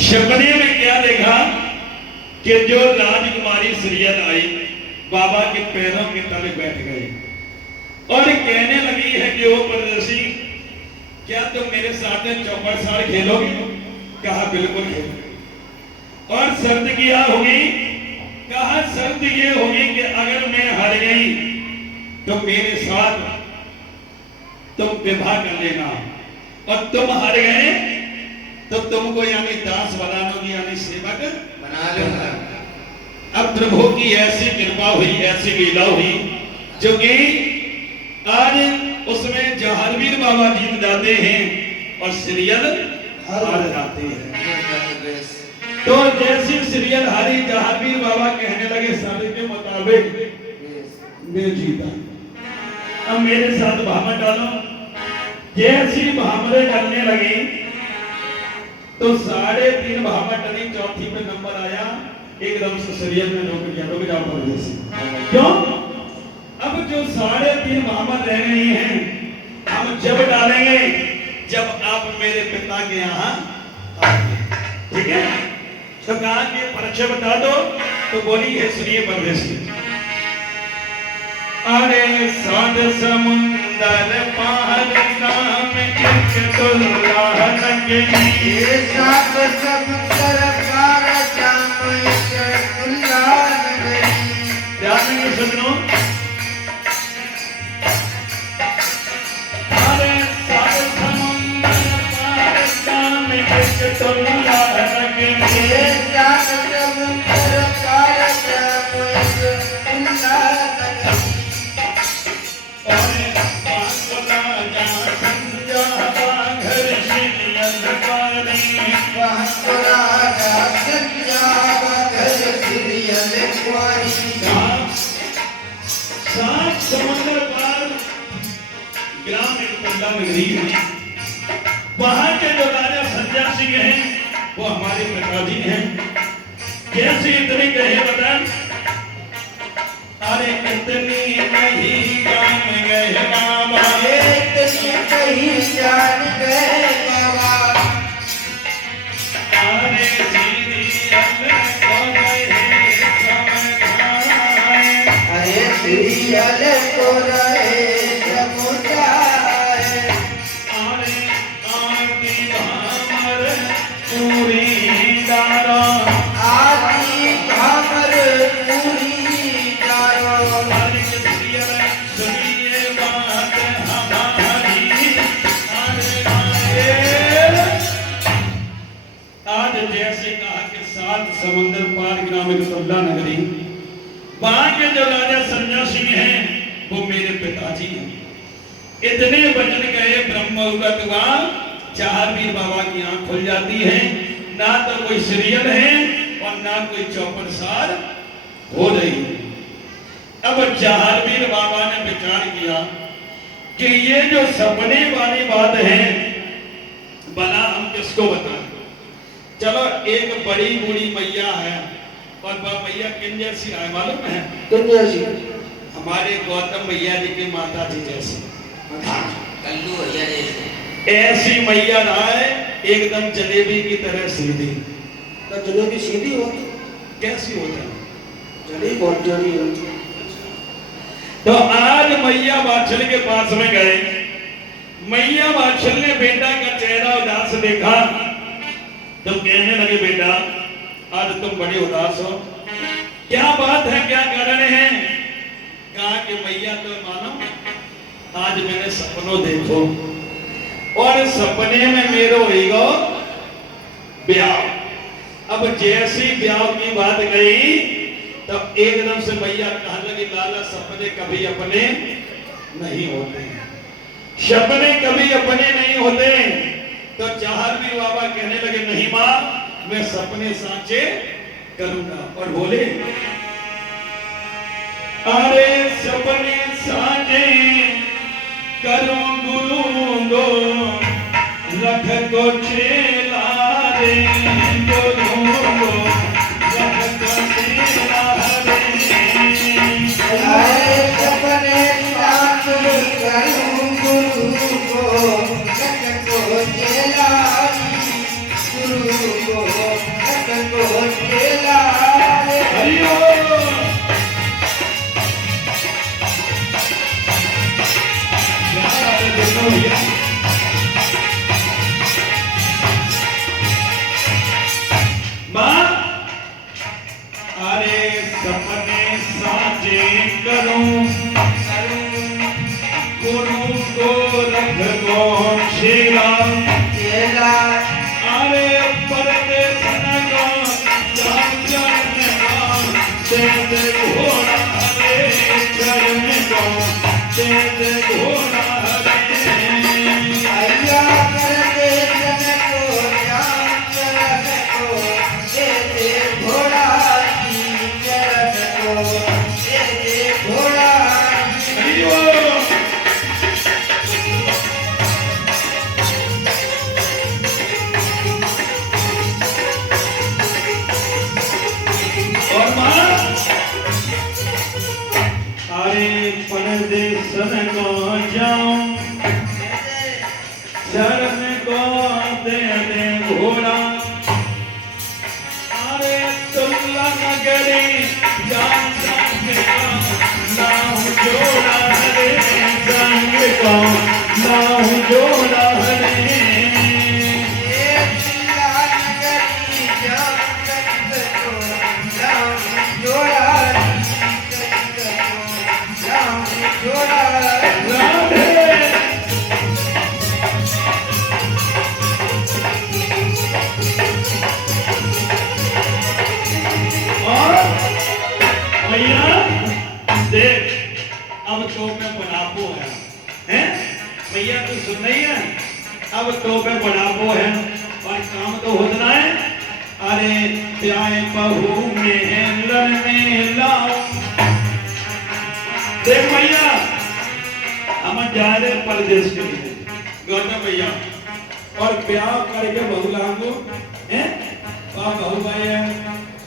सपने में क्या देखा कि जो राजकुमारी सीरियल आई बाबा के पैरों के तले बैठ गई और कहने लगी है कि वो परदेसी, क्या तुम मेरे साथ में चौपड़ साल खेलोगे? कहा बिल्कुल खेलोगे। और शर्त क्या होगी? कहा शर्त ये होगी कि अगर मैं हार गई तो मेरे साथ तुम विवाह कर लेना, और तुम हार गए तो तुमको यानी दास बना लोगी, यानी सेवक बना लूंगा। अब प्रभु की ऐसी कृपा हुई, ऐसी लीला हुई, जो कि आज उसमें जहारवीर बाबा जीत जाते हैं और सीरियल हार जाते हैं। तो जैसी सीरियल हारी, जहारवीर बाबा कहने लगे सारे के मुताबिक मैं जीता, अब मेरे साथ भामर डालो। जैसी भामरे डालने लगी तो 3.5 भामर डली, चौथी पे नंबर आया, एकदम से सीरियल में रुक जाओ परदेसी। क्यों? अब जो 3.5 भामर रह गई हैं, हम जब डालेंगे जब आप मेरे पिता के यहाँ आएंगे, ठीक है? तो कहा कि परिचय बता दो, तो बोली है सुनिए परदेसी। अरे 7 समुंदर पार नाम एक दुल्हा नगरी, 7 समुंदर पार नाम एक दुल्हा नगरी। ध्यान में सुनो। अरे 7 समुंदर पार नाम एक दुल्हा नगरी, 7 समुंदर पार नाम एक दुल्हा नगरी। समुद्र पार ग्राम एक पंडा नगरी है। वहां के जो राजा संजय सिंह हैं वो हमारे पिताजी हैं। कैसे इतने कहे बता, अरे इतनी नहीं जान गए बाबा, इतनी नहीं जान गए बाबा। अरे सीरियल को रहे समुदाय, अरे आदि भामर पूरी डारो, आदि भामर पूरी डारो। हर सीरियल सुनिए बात हमारी। आज जैसे कहा कि 7 समुंदर पार ग्राम दुल्हा नगरी, वहां के जो राजा संजय सिंह हैं वो मेरे पिताजी हैं। इतने वचन गए, ब्रह्म मुहूर्त हुआ, जहारवीर बाबा की आंख खुल जाती है। ना तो कोई सीरियल है और ना कोई चौपड़ सार हो रही है। अब जहारवीर बाबा ने विचार किया कि ये जो सपने वाली बात है भला हम किसको बताएं। चलो एक बड़ी बूढ़ी मैया है, और वह मैया किन जैसी है मालूम है? किन जैसी? हमारे गौतम भैया जी की माता जी जैसी, कल्लू भैया जैसी। ऐसी मैया है, एकदम जलेबी की तरह सीधी। तो जलेबी सीधी होती कैसी होती है? जलेबी बहुत जड़ी होती है। तो आज मैया वात्सल के पास में गए। मैया वात्सल ने बेटा का चेहरा उदास देखा तो कहने लगे, बेटा आज तुम बड़े उदास हो, क्या बात है, क्या कारण है? कहा कि मैया तो मानो आज मैंने सपनों देखो, और सपने में मेरो होगा ब्याह। अब जैसी ब्याह की बात गई तब एकदम से मैया कहने लगी, लाला सपने कभी अपने नहीं होते, सपने कभी अपने नहीं होते। तो जहारवीर बाबा कहने लगे, नहीं मां, मैं सपने साचे करूंगा। और बोले, अरे सपने साचे करूं गुरु गो, रख को चेला रे गुरु गो, रख को चेला रे। अरे सपने साचे करूं गुरु को, रख को चेला गुरु को। करूं गुरु को रख कौन शेला चेला अरे परदेश न को जान जान तेरे घोड़ा हरे चरण को तेरे घोड़ा हरे अय्या कर दे जन को जान चरण को दे दे घोड़ा की चरण को दे दे घोड़ा और मां अरे परदेश न को जाऊं शरण को दे दे घोड़ा अरे तुल्ला नगरी जान नाम जोड़ा हरे संग को नाम जोड़ा हरे ये चिल्ला नगरी जान को जाम जोड़ा जाम जोड़ा राधे और भैया देख अब तो में बुढ़ापो है हैं भैया तू सुन रही है अब तो में बुढ़ापो है और काम तो होना है अरे प्याए बहू में लड़ने लाओ देख भैया हम जा रहे परदेश के लिए गौतम भैया और प्यार करके बहू लाओ हैं बहू भाई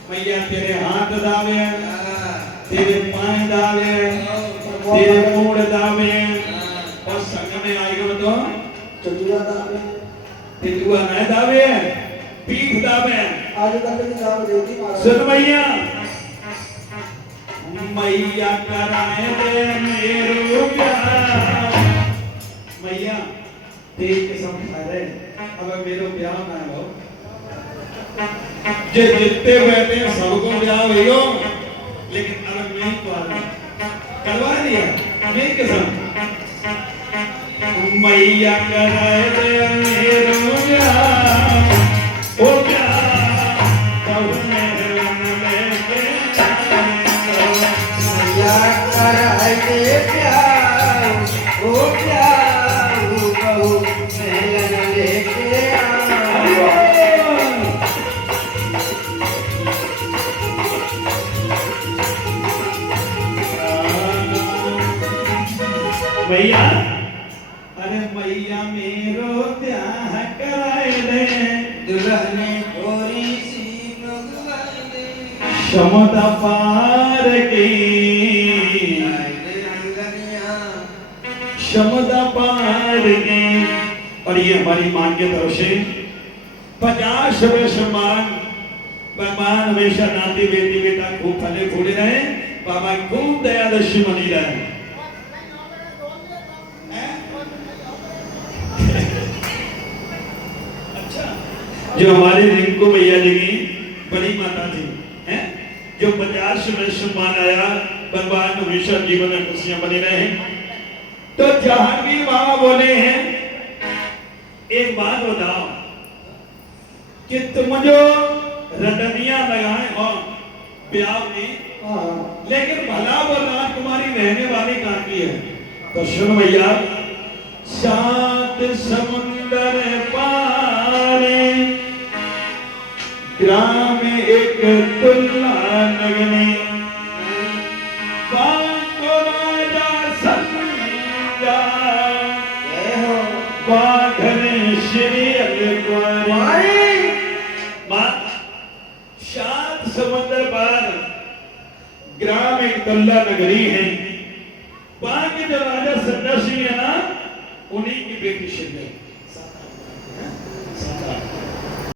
भैया तेरे हाथ दावे तेरे पांव दावे तेरे मूड दावे और संग में आएगा तो चतुरा दावे तितुआ न दावे पीठ दावे आज तक की दाव देती मारा सुन भैया मैया कराए दे मेरो प्यार मैया तेरी कसम खा रहे अब मेरो ब्याह ना हो जे जितने बैठे सबको ब्याह भैया लेकिन अब मैं करवा दिया मैं कसम मैया कराए दे मेरो प्यार ओ प्यार कब मेरे मन लेके या कराए दे प्यार ओ प्यार ओ बहू मेलन लेके आ भैया अरे मैया मेरो ब्याह कराए दे दुल्हने थोड़ी सी मंगवाई दे क्षमता पार की अंगनिया क्षमता पार की और ये हमारी मां की तरफ से 50 वर्ष मान भगवान हमेशा नाती बेटी बेटा खूब फले फूले रहे बाबा खूब दयादर्शी बनी रहे जो हमारे रिंकू भैया जी की बड़ी माता थी हैं जो 50 वर्ष मान आया भगवान हमेशा जीवन में खुशियां बनी रहे तो जहांगीर बाबा बोले हैं एक बात बताओ कि तुम जो रटनिया लगाए हो ब्याह में लेकिन भला वो राजकुमारी रहने वाली कहाँ की है तो सुन भैया 7 समुंदर पारे ग्राम एक तुल्ला नगनी बाको राजा संजा बाघन श्री अलकुमारी 7 समुंदर पार ग्राम एक तुल्ला नगरी है वहां के जो राजा संन्यासी है ना उन्हीं की बेटी श्री